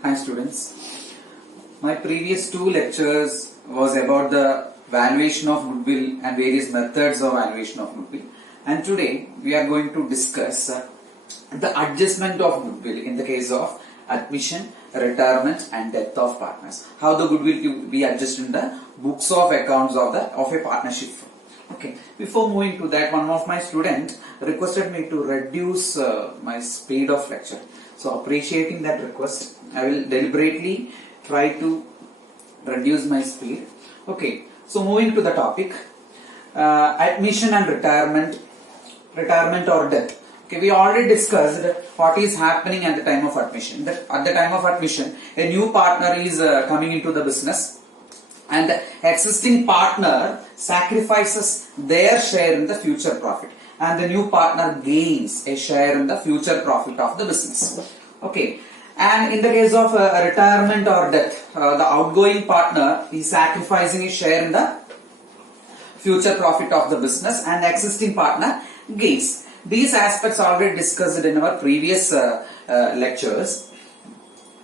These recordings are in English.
Hi students. My previous two lectures was about the valuation of goodwill and various methods of valuation of goodwill. And today we are going to discuss the adjustment of goodwill in the case of admission, retirement and death of partners. How the goodwill to be adjusted in the books of accounts of a partnership firm. Okay. Before moving to that, one of my students requested me to reduce my speed of lecture. So appreciating that request, I will deliberately try to reduce my speed. Okay. So moving to the topic, admission and retirement or death. Okay, we already discussed what is happening at the time of admission. At the time of admission, a new partner is coming into the business, and the existing partner sacrifices their share in the future profit, and the new partner gains a share in the future profit of the business. Okay, and in the case of retirement or death, the outgoing partner is sacrificing his share in the future profit of the business, and the existing partner gains. These aspects are already discussed in our previous lectures.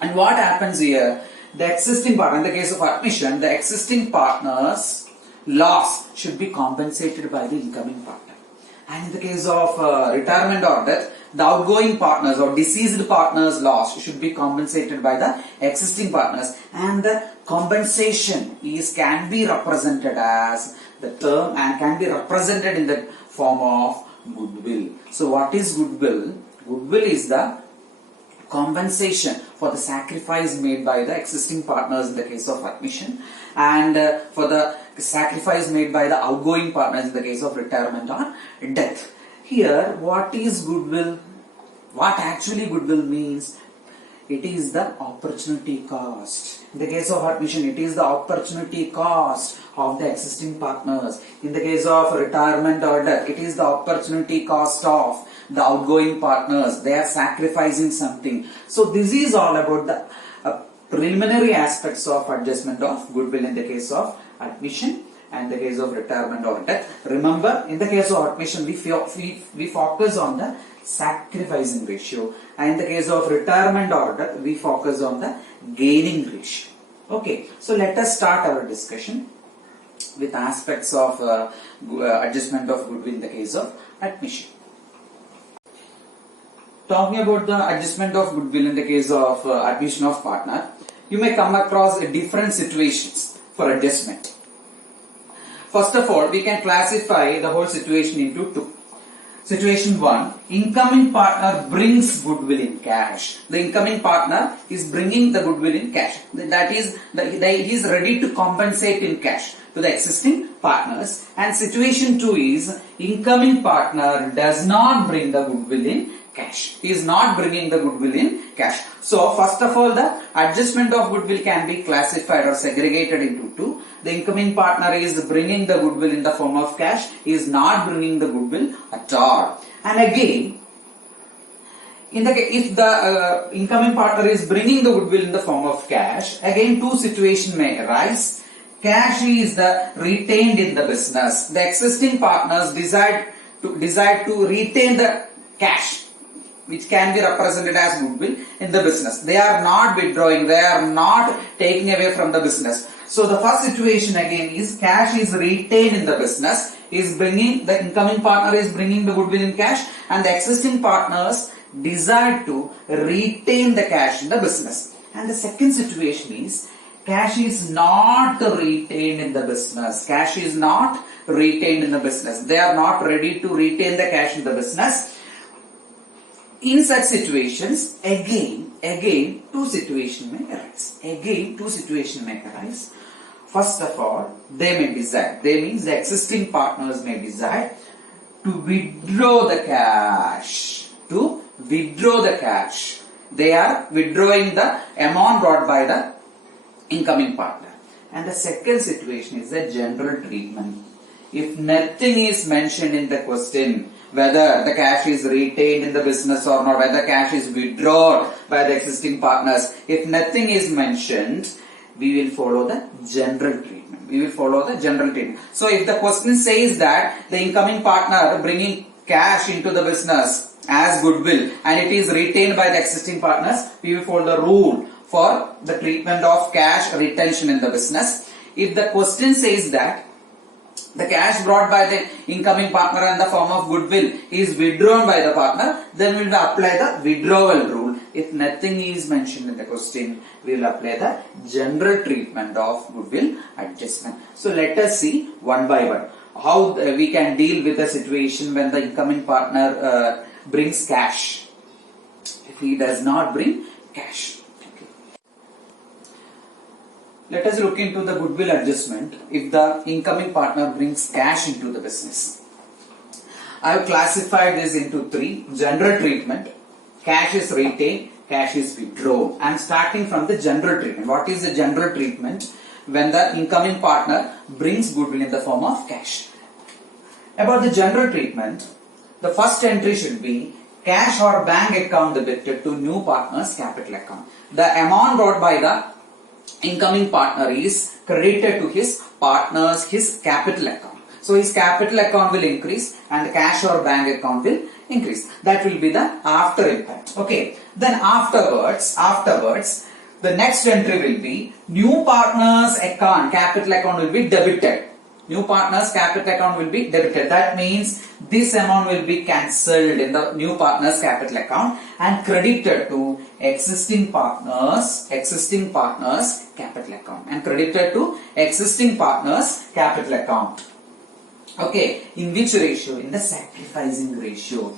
And what happens here? The existing partner, in the case of admission, the existing partner's loss should be compensated by the incoming partner. And in the case of retirement or death, the outgoing partners or deceased partner's loss should be compensated by the existing partners. And the compensation can be represented as the term and can be represented in the form of goodwill. So what is goodwill? Goodwill is the compensation for the sacrifice made by the existing partners in the case of admission, and for the sacrifice made by the outgoing partners in the case of retirement or death. Here, what is goodwill? What actually goodwill means? It is the opportunity cost. In the case of admission, it is the opportunity cost of the existing partners. In the case of retirement or death, it is the opportunity cost of the outgoing partners. They are sacrificing something. So this is all about the preliminary aspects of adjustment of goodwill in the case of admission and the case of retirement or death. Remember, in the case of admission, we focus on the sacrificing ratio, and in the case of retirement or death, we focus on the gaining ratio. Okay, so let us start our discussion with aspects of adjustment of goodwill in the case of admission. Talking about the adjustment of goodwill in the case of admission of partner, you may come across different situations for adjustment. First of all, we can classify the whole situation into two. Situation 1, incoming partner brings goodwill in cash. The incoming partner is bringing the goodwill in cash. That is, he is ready to compensate in cash to the existing partners. And situation 2 is, incoming partner does not bring the goodwill in cash. He is not bringing the goodwill in cash. So, first of all, the adjustment of goodwill can be classified or segregated into two. The incoming partner is bringing the goodwill in the form of cash. He is not bringing the goodwill at all. And again, if the incoming partner is bringing the goodwill in the form of cash, again two situations may arise. Cash is retained in the business. The existing partners decide to retain the cash, which can be represented as goodwill in the business. They are not withdrawing, they are not taking away from the business. So the first situation again is cash is retained in the business, the incoming partner is bringing the goodwill in cash, and the existing partners desire to retain the cash in the business. And the second situation is cash is not retained in the business. Cash is not retained in the business. They are not ready to retain the cash in the business. In such situations, again, two situations may arise. First of all, they means the existing partners may decide to withdraw the cash. They are withdrawing the amount brought by the incoming partner. And the second situation is the general treatment. If nothing is mentioned in the question, whether the cash is retained in the business or not, whether cash is withdrawn by the existing partners, if nothing is mentioned, we will follow the general treatment. So if the question says that the incoming partner bringing cash into the business as goodwill and it is retained by the existing partners, we will follow the rule for the treatment of cash retention in the business. If the question says that the cash brought by the incoming partner in the form of goodwill is withdrawn by the partner, then we will apply the withdrawal rule. If nothing is mentioned in the question, we will apply the general treatment of goodwill adjustment. So let us see one by one how we can deal with the situation when the incoming partner brings cash. If he does not bring cash. Let us look into the goodwill adjustment if the incoming partner brings cash into the business. I have classified this into three: general treatment, cash is retained, cash is withdrawn. I am starting from the general treatment. What is the general treatment when the incoming partner brings goodwill in the form of cash? About the general treatment, the first entry should be cash or bank account debited to new partner's capital account. The amount brought by the incoming partner is credited to his capital account. So his capital account will increase and the cash or bank account will increase. That will be the after impact. Okay. Then afterwards, the next entry will be new partner's account, capital account will be debited. New partner's capital account will be debited. That means this amount will be cancelled in the new partner's capital account and credited to existing partner's capital account Okay, in which ratio? In the sacrificing ratio.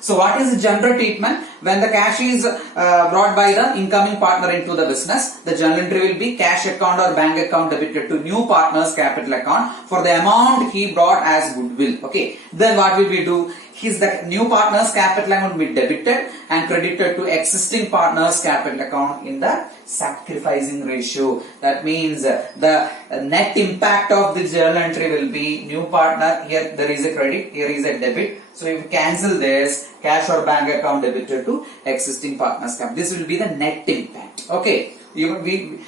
So what is the general treatment? When the cash is brought by the incoming partner into the business, the general entry will be cash account or bank account debited to new partner's capital account for the amount he brought as goodwill. Okay, then what will we do? The new partner's capital account will be debited and credited to existing partner's capital account in the sacrificing ratio. That means the net impact of the journal entry will be new partner, here there is a credit, here is a debit. So if you cancel this, cash or bank account debited to existing partner's capital. This will be the net impact. Okay, we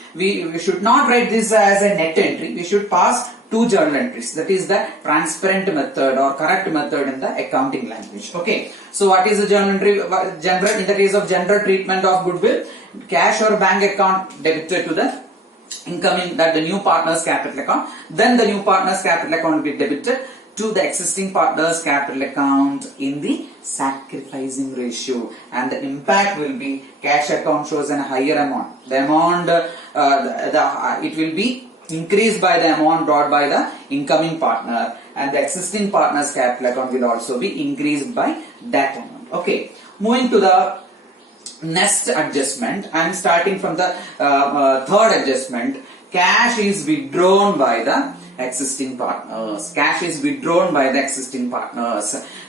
should not write this as a net entry. We should pass two journal entries. That is the transparent method or correct method in the accounting language. Okay. So what is the journal entry? In the case of general treatment of goodwill, cash or bank account debited to the incoming, that the new partner's capital account. Then the new partner's capital account will be debited to the existing partner's capital account in the sacrificing ratio, and the impact will be cash account shows a higher amount. The amount it will be increased by the amount brought by the incoming partner, and the existing partner's capital account will also be increased by that amount. Okay, moving to the next adjustment, I am starting from the third adjustment. Cash is withdrawn by the existing partners.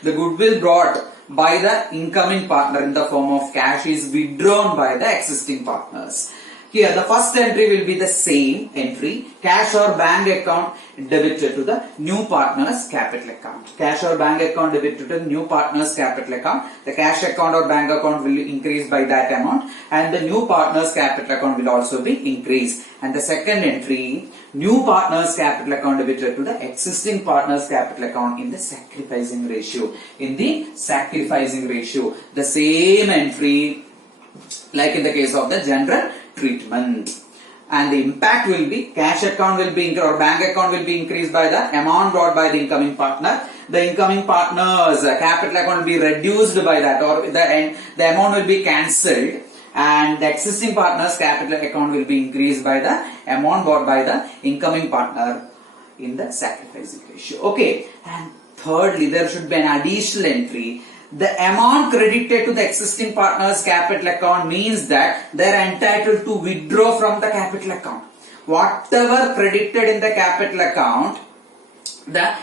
The goodwill brought by the incoming partner in the form of cash is withdrawn by the existing partners. Here the first entry will be the same entry, cash or bank account debited to the new partner's capital account. Cash or bank account debited to the new partner's capital account. The cash account or bank account will increase by that amount, and the new partner's capital account will also be increased. And the second entry, new partner's capital account debited to the existing partner's capital account in the sacrificing ratio. The same entry like in the case of the general treatment, and the impact will be cash account will be or bank account will be increased by the amount brought by the incoming partner. The incoming partner's capital account will be reduced by that, or the amount will be cancelled, and the existing partner's capital account will be increased by the amount brought by the incoming partner in the sacrificing ratio. Okay, and thirdly, there should be an additional entry. The amount credited to the existing partner's capital account means that they are entitled to withdraw from the capital account. Whatever credited in the capital account, the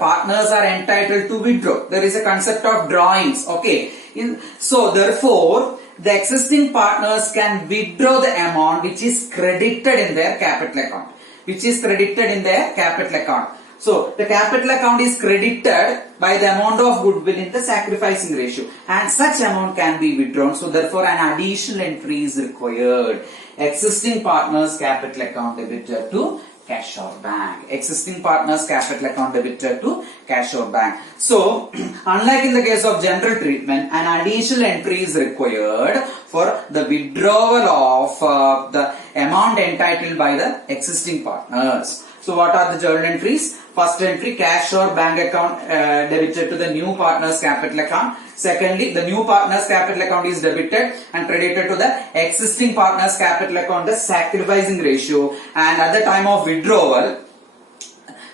partners are entitled to withdraw. There is a concept of drawings. Okay, so therefore the existing partners can withdraw the amount which is credited in their capital account. So the capital account is credited by the amount of goodwill in the sacrificing ratio, and such amount can be withdrawn. So therefore an additional entry is required. Existing partner's capital account debited to cash or bank. Existing partners capital account debited to cash or bank. So, unlike in the case of general treatment, an additional entry is required for the withdrawal of the amount entitled by the existing partners. So, what are the journal entries? First entry, cash or bank account debited to the new partner's capital account. Secondly, the new partner's capital account is debited and credited to the existing partner's capital account, the sacrificing ratio. And at the time of withdrawal,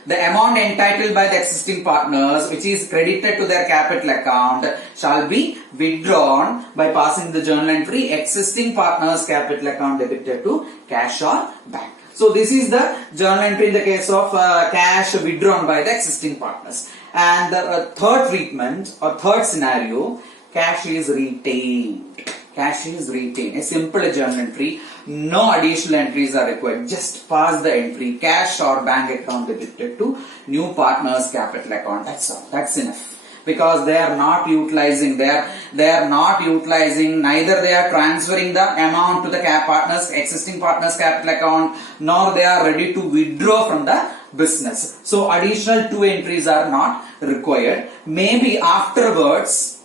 the amount entitled by the existing partners, which is credited to their capital account, shall be withdrawn by passing the journal entry, existing partners capital account debited to cash or bank. So this is the journal entry in the case of cash withdrawn by the existing partners. And the third treatment or third scenario, cash is retained. Cash is retained. A simple journal entry. No additional entries are required. Just pass the entry, cash or bank account debited to new partner's capital account. That's all. That's enough. Because they are not utilizing, neither they are transferring the amount to the existing partners capital account, nor they are ready to withdraw from the business. So additional 2 entries are not required. Maybe afterwards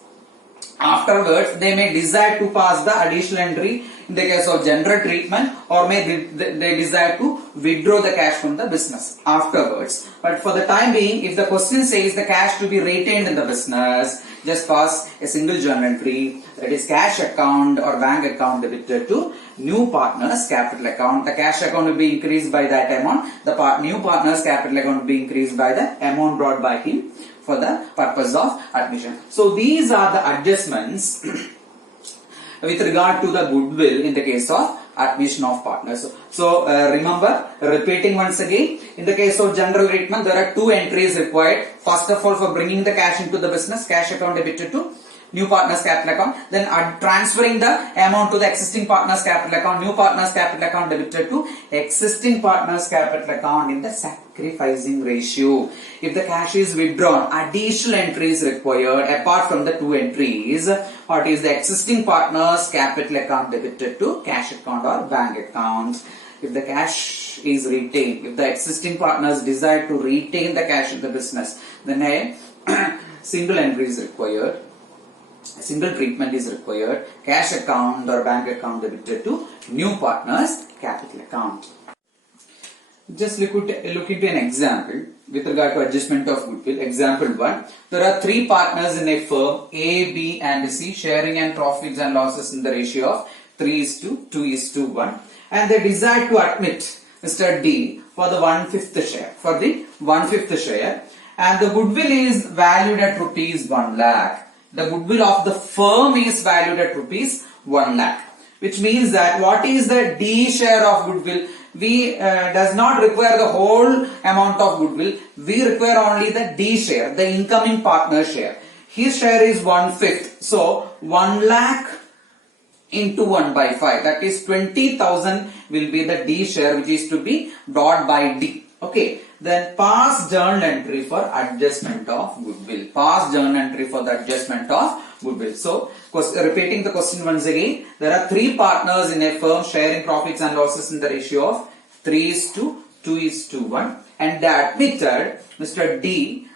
they may desire to pass the additional entry in the case of general treatment, or may they desire to withdraw the cash from the business afterwards. But for the time being, if the question says the cash to be retained in the business, just pass a single journal entry, that is cash account or bank account debited to new partner's capital account. The cash account will be increased by that amount. The new partner's capital account will be increased by the amount brought by him for the purpose of admission. So these are the adjustments with regard to the goodwill in the case of admission of partners. So remember, repeating once again, in the case of general treatment, there are 2 entries required. First of all, for bringing the cash into the business, cash account debited to new partner's capital account, then transferring the amount to the existing partner's capital account, new partner's capital account debited to existing partner's capital account in the sacrificing ratio. If the cash is withdrawn, additional entry is required apart from the 2 entries. What is the existing partner's capital account debited to cash account or bank account? If the cash is retained, if the existing partners desire to retain the cash in the business, then a single entry is required. A single treatment is required. Cash account or bank account debited to new partner's capital account. Just look into an example with regard to adjustment of goodwill. Example 1. There are 3 partners in a firm A, B and C sharing and profits and losses in the ratio of 3:2:1, and they decide to admit Mr. D for the 1/5 share. For the 1/5 share, and the goodwill is valued at rupees 1 lakh. The goodwill of the firm is valued at rupees 1 lakh, which means that what is the D share of goodwill? We does not require the whole amount of goodwill. We require only the D share, the incoming partner share. His share is 1/5. So 1 lakh into 1/5, that is 20,000 will be the D share, which is to be brought by D. Okay, then pass journal entry for adjustment of goodwill. Pass journal entry for the adjustment of goodwill. So, repeating the question once again, there are 3 partners in a firm sharing profits and losses in the ratio of 3:2:1, and they admitted Mr. D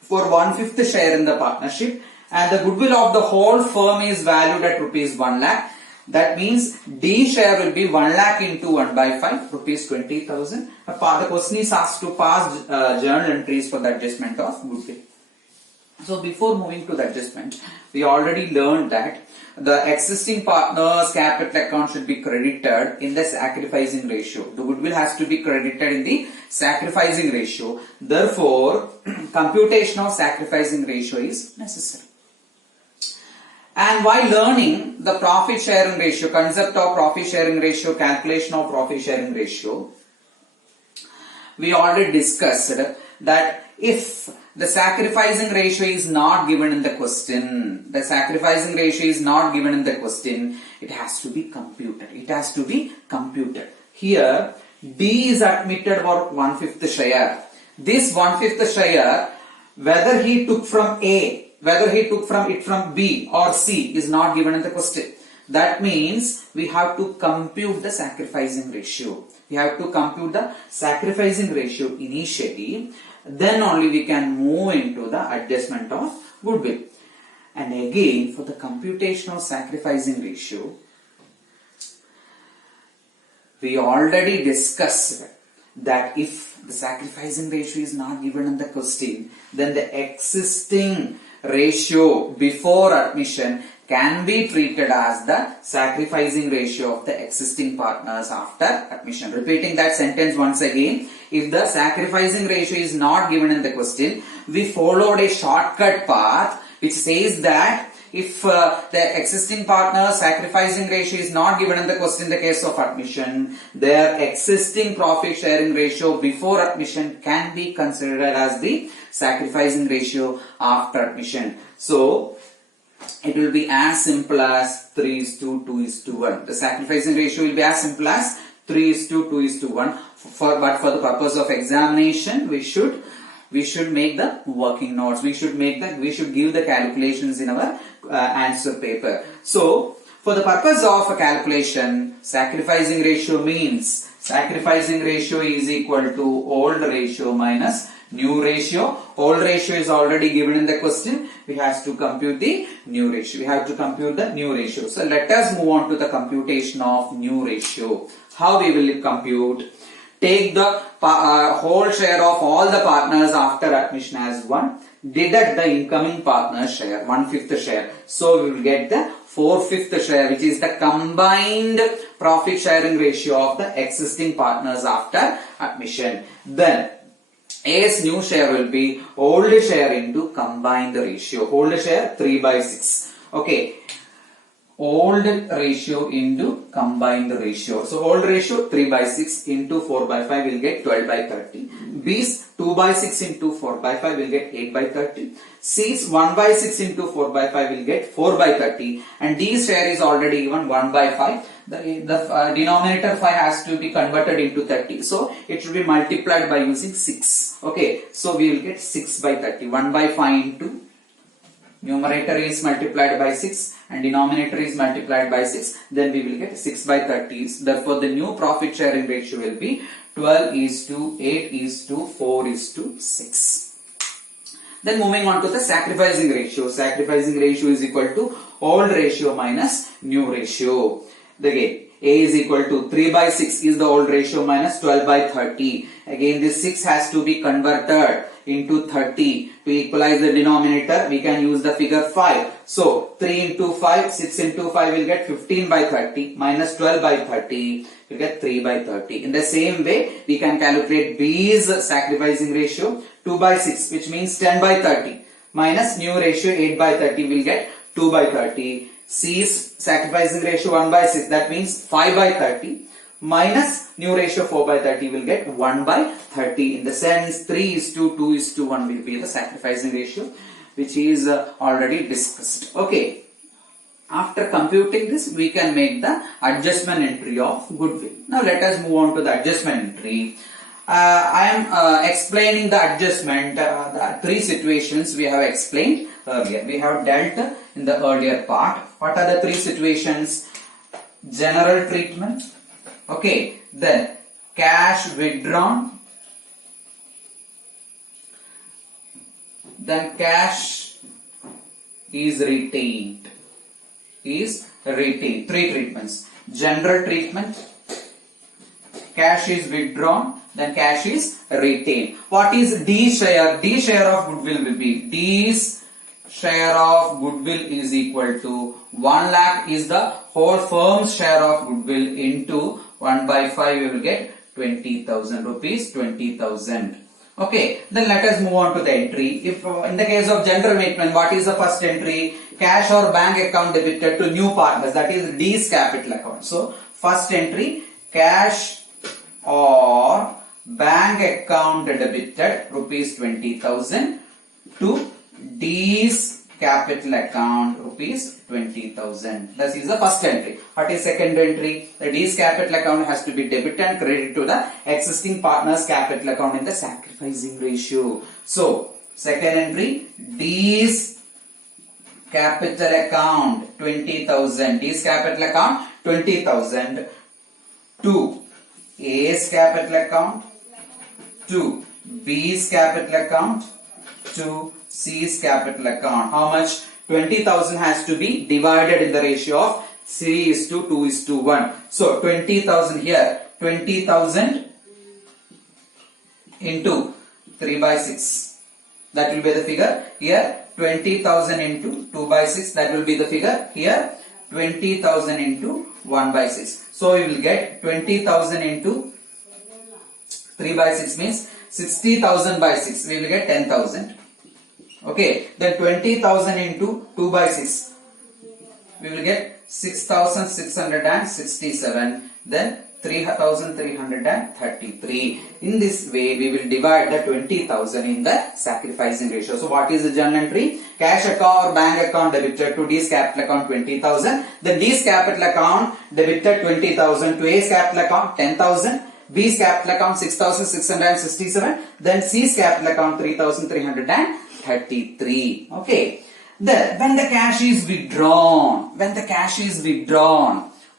for 1/5 share in the partnership, and the goodwill of the whole firm is valued at rupees 1 lakh. That means D share will be 1 lakh into 1/5, rupees 20,000. The question is asked to pass journal entries for the adjustment of goodwill. So before moving to the adjustment, we already learned that the existing partner's capital account should be credited in the sacrificing ratio. The goodwill has to be credited in the sacrificing ratio. Therefore, computation of sacrificing ratio is necessary. And while learning the profit sharing ratio, concept of profit sharing ratio, calculation of profit sharing ratio, we already discussed that if the sacrificing ratio is not given in the question, it has to be computed. Here, D is admitted for 1/5 share. This 1/5 share, whether he took from A, whether he took from it from B or C, is not given in the question. That means we have to compute the sacrificing ratio. We have to compute the sacrificing ratio initially. Then only we can move into the adjustment of goodwill. And again, for the computation of sacrificing ratio, we already discussed that if the sacrificing ratio is not given in the question, then the existing ratio before admission can be treated as the sacrificing ratio of the existing partners after admission. Repeating that sentence once again, if the sacrificing ratio is not given in the question, we followed a shortcut path which says that if the existing partner sacrificing ratio is not given in the question in the case of admission, their existing profit sharing ratio before admission can be considered as the sacrificing ratio after admission. So it will be as simple as 3:2:1. The sacrificing ratio will be as simple as 3:2:1. But for the purpose of examination, we should make the working notes. We should give the calculations in our answer paper. So for the purpose of a calculation, sacrificing ratio means sacrificing ratio is equal to old ratio minus new ratio. Old ratio is already given in the question. We have to compute the new ratio. So let us move on to the computation of new ratio. How we will compute? Take the whole share of all the partners after admission as 1. Deduct the incoming partner's share, 1/5 share. So we will get the 4/5 share, which is the combined profit sharing ratio of the existing partners after admission. Then A's new share will be old share into combined ratio. Old share 3/6. Okay. Old ratio into combined ratio. So old ratio 3/6 into 4/5 will get 12/30. B's 2/6 into 4/5 will get 8/30. C's 1/6 into 4/5 will get 4/30. And D's share is already given 1/5. The denominator 5 has to be converted into 30. So it should be multiplied by using 6. Okay. So we will get 6/30. 1/5 into numerator is multiplied by 6 and denominator is multiplied by 6. Then we will get 6/30. Therefore, the new profit sharing ratio will be 12:8:4:6. Then moving on to the sacrificing ratio. Sacrificing ratio is equal to old ratio minus new ratio. Again, A is equal to 3/6 is the old ratio minus 12/30. Again, this 6 has to be converted into 30. To equalize the denominator, we can use the figure 5. So 3 into 5, 6 into 5 will get 15/30 minus 12/30 will get 3/30. In the same way, we can calculate B's sacrificing ratio 2/6, which means 10/30 minus new ratio 8/30 will get 2/30. C's sacrificing ratio 1/6, that means 5/30 minus new ratio 4/30 will get 1/30. In the sense 3:2:1 will be the sacrificing ratio, which is already discussed. Okay. After computing this, we can make the adjustment entry of goodwill. Now let us move on to the adjustment entry. I am explaining the adjustment, the 3 situations we have explained earlier. We have dealt in the earlier part. What are the 3 situations? General treatment. Okay. Then cash withdrawn. Then cash is retained. 3 treatments. General treatment. Cash is withdrawn. Then cash is retained. What is D share? D share of goodwill will be D's share of goodwill is equal to 1 lakh is the whole firm's share of goodwill into 1/5 we will get 20,000 rupees, 20,000. Okay, then let us move on to the entry. If in the case of general treatment, what is the first entry? Cash or bank account debited to new partners, that is D's capital account. So first entry, cash or bank account debited rupees 20,000 to D's capital account rupees 20,000. This is the first entry. What is second entry? The D's capital account has to be debited and credited to the existing partner's capital account in the sacrificing ratio. So second entry, D's capital account 20,000. D's capital account 20,000 to A's capital account to B's capital account to C's capital account. How much? 20,000 has to be divided in the ratio of 3:2:1. So 20,000 here. 20,000 into 3/6. That will be the figure. Here 20,000 into 2/6. That will be the figure. Here 20,000 into 1/6. So we will get 20,000 into 3/6 means 60,000 by 6. We will get 10,000. Okay. Then 20,000 into 2/6. We will get 6,667. Then 3,333. In this way, we will divide the 20,000 in the sacrificing ratio. So, what is the journal entry? Cash account or bank account debited to D's capital account 20,000. Then D's capital account debited 20,000 to A's capital account 10,000. B's capital account 6,667. Then C's capital account 3,333. Okay. Then, when the cash is withdrawn,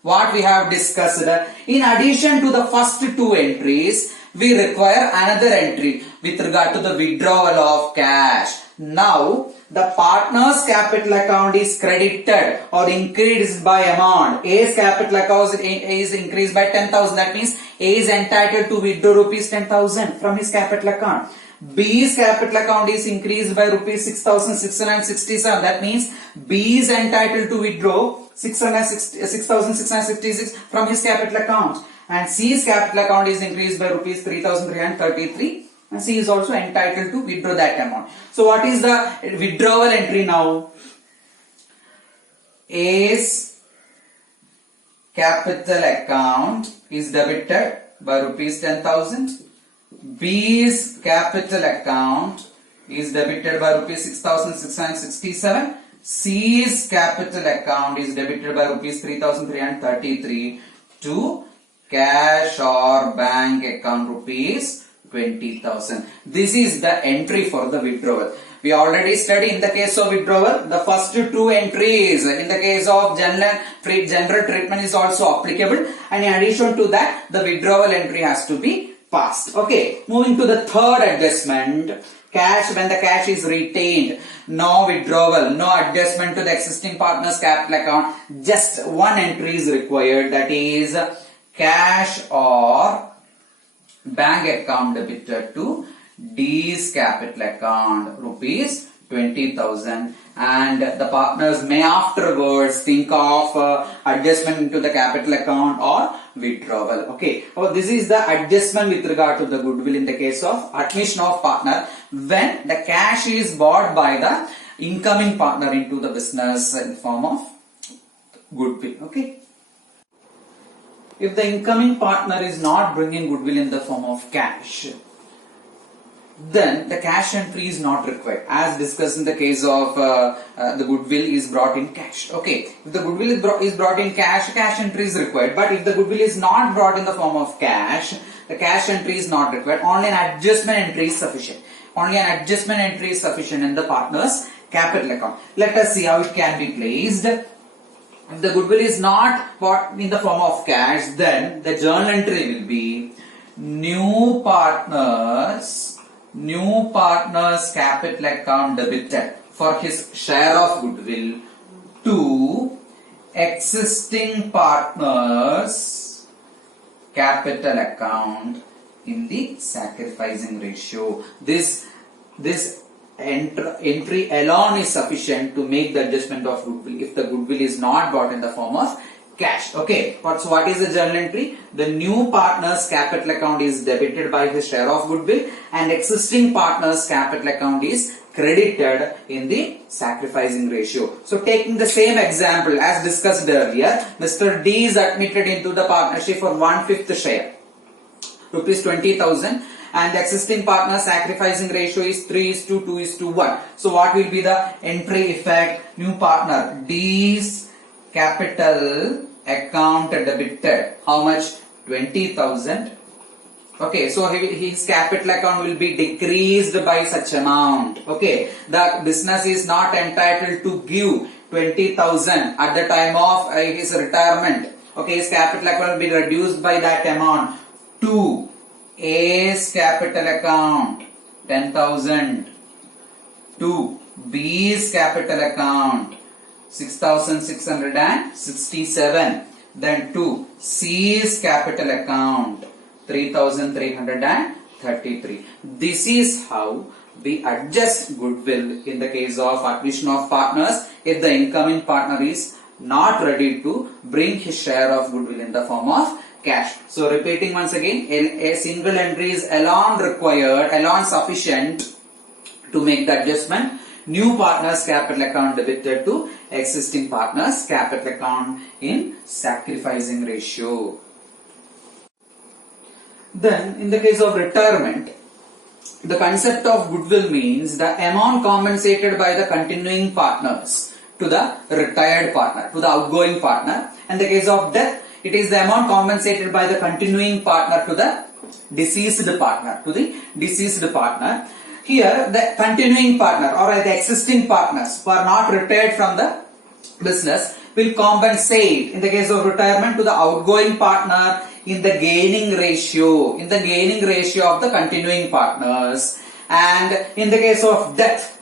what we have discussed, in addition to the first two entries, we require another entry with regard to the withdrawal of cash. Now, the partner's capital account is credited or increased by amount. A's capital account is increased by 10,000. That means A is entitled to withdraw rupees 10,000 from his capital account. B's capital account is increased by rupees 6,667. That means B is entitled to withdraw 6,666 from his capital account. And C's capital account is increased by rupees 3,333. And C is also entitled to withdraw that amount. So what is the withdrawal entry now? A's capital account is debited by rupees 10,000. B's capital account is debited by rupees 6,667. C's capital account is debited by rupees 3,333 to cash or bank account rupees 20,000. This is the entry for the withdrawal. We already studied in the case of withdrawal, the first two entries. In the case of general treatment is also applicable, and in addition to that, the withdrawal entry has to be passed. Okay, moving to the third adjustment. Cash, when the cash is retained, no withdrawal, no adjustment to the existing partner's capital account, just one entry is required, that is cash or bank account debited to D's capital account rupees 20,000, and the partners may afterwards think of adjustment into the capital account or withdrawal. Okay, so this is the adjustment with regard to the goodwill in the case of admission of partner when the cash is bought by the incoming partner into the business in form of goodwill. Okay, if the incoming partner is not bringing goodwill in the form of cash, then the cash entry is not required, as discussed in the case of the goodwill is brought in cash. Okay, if the goodwill is brought in cash, cash entry is required. But if the goodwill is not brought in the form of cash, the cash entry is not required. Only an adjustment entry is sufficient. Only an adjustment entry is sufficient in the partner's capital account. Let us see how it can be placed. If the goodwill is not bought in the form of cash, then the journal entry will be new partner's capital account debited for his share of goodwill to existing partners capital account in the sacrificing ratio. This entry alone is sufficient to make the adjustment of goodwill if the goodwill is not bought in the form of cash. Okay, so what is the journal entry? The new partner's capital account is debited by his share of goodwill, and existing partner's capital account is credited in the sacrificing ratio. So taking the same example as discussed earlier, Mr. D is admitted into the partnership for 1/5 share, rupees 20,000, and the existing partner sacrificing ratio is 3:2:1. So what will be the entry effect? New partner D's capital account debited. How much? 20,000. Okay, so his capital account will be decreased by such amount. Okay, the business is not entitled to give 20,000 at the time of his retirement. Okay, his capital account will be reduced by that amount to A's capital account 10,000, to B's capital account 6,667, then to C's capital account 3,333. This is how we adjust goodwill in the case of acquisition of partners if the incoming partner is not ready to bring his share of goodwill in the form of cash. So repeating once again, a single entry is alone required, alone sufficient to make the adjustment. New partners capital account debited to existing partners capital account in sacrificing ratio. Then in the case of retirement, the concept of goodwill means the amount compensated by the continuing partners to the retired partner, to the outgoing partner. In the case of death, it is the amount compensated by the continuing partner to the deceased partner, Here, the continuing partner or the existing partners who are not retired from the business will compensate in the case of retirement to the outgoing partner in the gaining ratio, of the continuing partners. And in the case of death,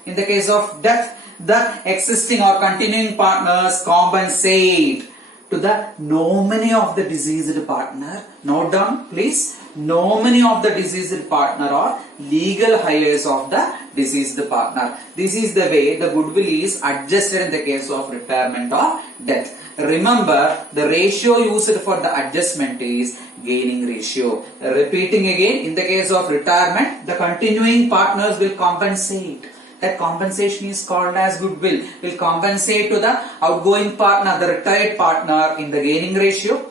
the existing or continuing partners compensate to the nominee of the deceased partner. Note down please, nominee of the deceased partner or legal heirs of the deceased partner. This is the way the goodwill is adjusted in the case of retirement or death. Remember, the ratio used for the adjustment is gaining ratio. Repeating again, in the case of retirement, the continuing partners will compensate. That compensation is called as goodwill. Will compensate to the outgoing partner, the retired partner in the gaining ratio.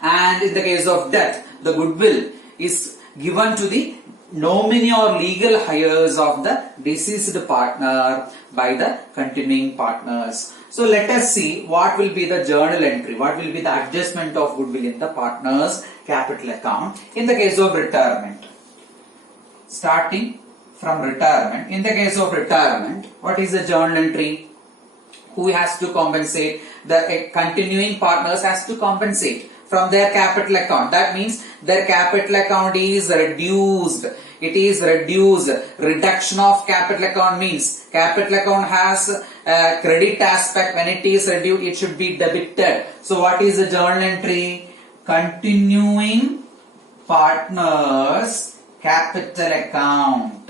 And in the case of death, the goodwill is given to the nominee or legal heirs of the deceased partner by the continuing partners. So let us see what will be the journal entry, what will be the adjustment of goodwill in the partner's capital account in the case of retirement. Starting from retirement, in the case of retirement, what is the journal entry? Who has to compensate? The continuing partners has to compensate from their capital account. That means their capital account is reduced. It is reduced. Reduction of capital account means capital account has a credit aspect. When it is reduced, it should be debited. So what is the journal entry? Continuing partners capital account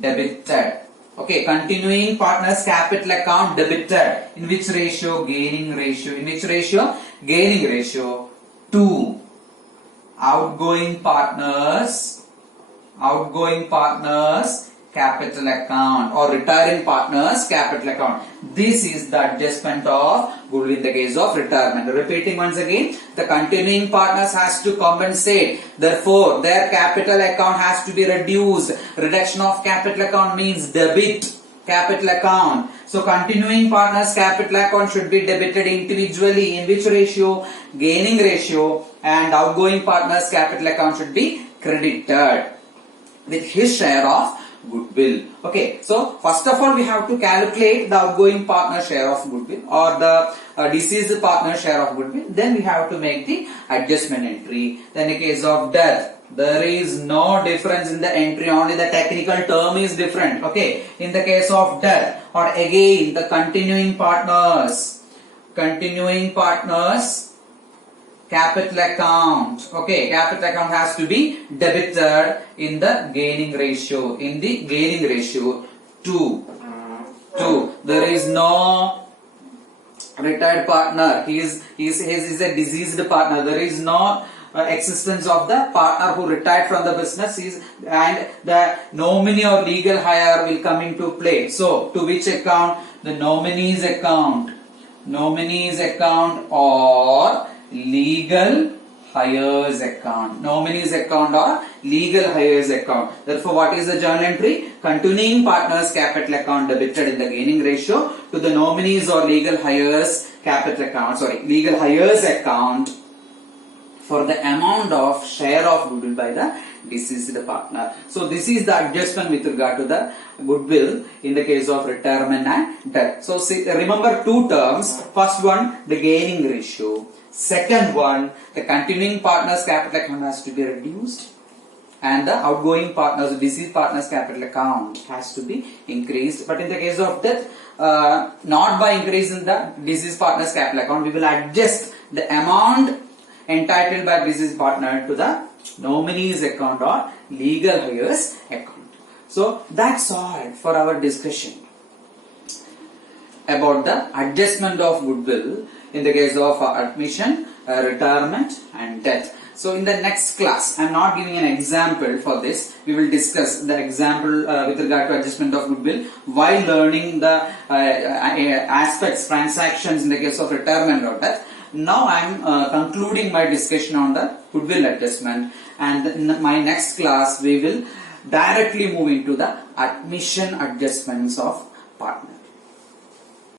debited. Okay, continuing partners capital account debited. In which ratio? Gaining ratio. In which ratio? Gaining ratio. To outgoing partners capital account or retiring partners capital account. This is the adjustment of goodwill in the case of retirement. Repeating once again, the continuing partners has to compensate. Therefore, their capital account has to be reduced. Reduction of capital account means debit capital account. So continuing partners capital account should be debited individually. In which ratio? Gaining ratio. And outgoing partners capital account should be credited with his share of goodwill. Okay, so first of all we have to calculate the outgoing partner share of goodwill or the deceased partner share of goodwill. Then we have to make the adjustment entry. Then in case of death, there is no difference in the entry, only the technical term is different. Okay, in the case of death or again the continuing partners capital account. Okay, capital account has to be debited in the gaining ratio. In the gaining ratio, 2. There is no retired partner. He is a deceased partner. There is no existence of the partner who retired from the business and the nominee or legal hire will come into play. So to which account? The nominee's account or legal hires account. Nominee's account or legal hires account. Therefore, what is the journal entry? Continuing partners capital account debited in the gaining ratio to the nominees or legal hires capital account. Legal hires account for the amount of share of goodwill by the deceased partner. So this is the adjustment with regard to the goodwill in the case of retirement and death. So see, remember two terms. First one, the gaining ratio. Second one, the continuing partner's capital account has to be reduced, and the outgoing partner's, deceased partner's capital account has to be increased. But in the case of death, not by increasing the deceased partner's capital account, we will adjust the amount entitled by deceased partner to the nominee's account or legal heirs account. So that's all for our discussion about the adjustment of goodwill in the case of admission, retirement and death. So in the next class, I am not giving an example for this. We will discuss the example with regard to adjustment of goodwill while learning the aspects, transactions in the case of retirement or death. Now I am concluding my discussion on the goodwill adjustment, and in my next class we will directly move into the admission adjustments of partner.